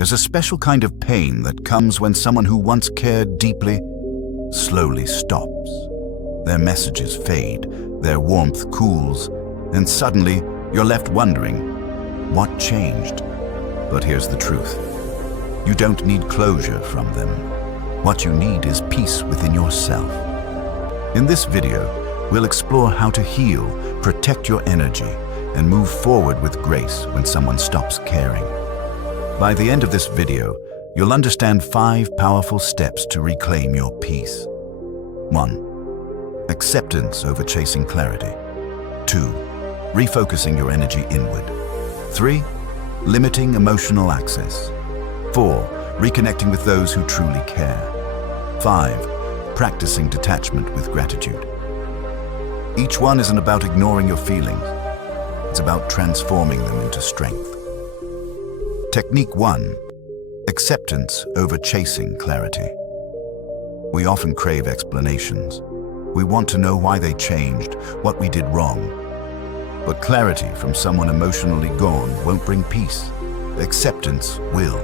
There's a special kind of pain that comes when someone who once cared deeply slowly stops. Their messages fade, their warmth cools, and suddenly you're left wondering, what changed? But here's the truth. You don't need closure from them. What you need is peace within yourself. In this video, we'll explore how to heal, protect your energy, and move forward with grace when someone stops caring. By the end of this video, you'll understand 5 powerful steps to reclaim your peace. 1. Acceptance over chasing clarity. 2. Refocusing your energy inward. 3. Limiting emotional access. 4. Reconnecting with those who truly care. 5. Practicing detachment with gratitude. Each one isn't about ignoring your feelings. It's about transforming them into strength. Technique 1. Acceptance over chasing clarity. We often crave explanations. We want to know why they changed, what we did wrong. But clarity from someone emotionally gone won't bring peace. Acceptance will.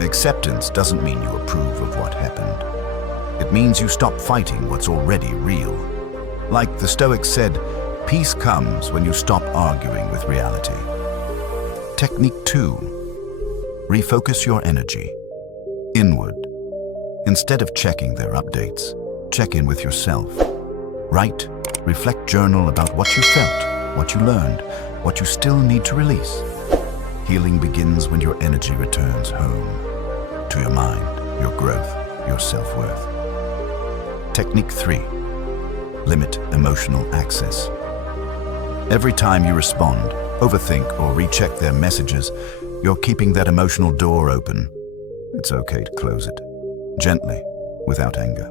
Acceptance doesn't mean you approve of what happened. It means you stop fighting what's already real. Like the Stoics said, peace comes when you stop arguing with reality. Technique 2. Refocus your energy inward. Instead of checking their updates, check in with yourself. Write, reflect, journal about what you felt, what you learned, what you still need to release. Healing begins when your energy returns home, to your mind, your growth, your self-worth. Technique 3. Limit emotional access. Every time you respond, overthink, or recheck their messages, you're keeping that emotional door open. It's okay to close it, gently, without anger.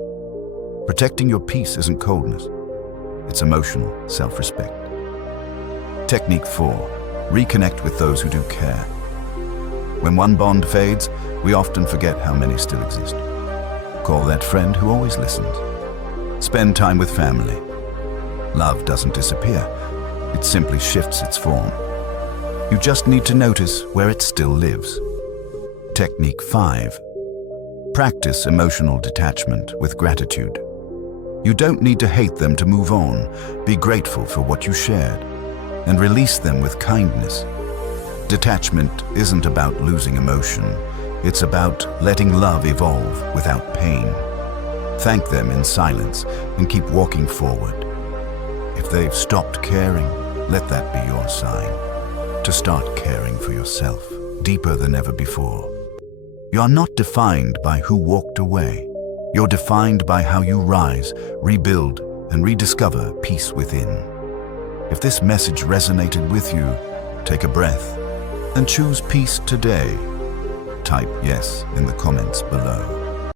Protecting your peace isn't coldness. It's emotional self-respect. Technique 4. Reconnect with those who do care. When one bond fades, we often forget how many still exist. Call that friend who always listens. Spend time with family. Love doesn't disappear. It simply shifts its form. You just need to notice where it still lives. Technique 5. Practice emotional detachment with gratitude. You don't need to hate them to move on. Be grateful for what you shared and release them with kindness. Detachment isn't about losing emotion. It's about letting love evolve without pain. Thank them in silence and keep walking forward. If they've stopped caring, let that be your sign to start caring for yourself deeper than ever before. You're not defined by who walked away. You're defined by how you rise, rebuild, and rediscover peace within. If this message resonated with you, take a breath and choose peace today. Type yes in the comments below.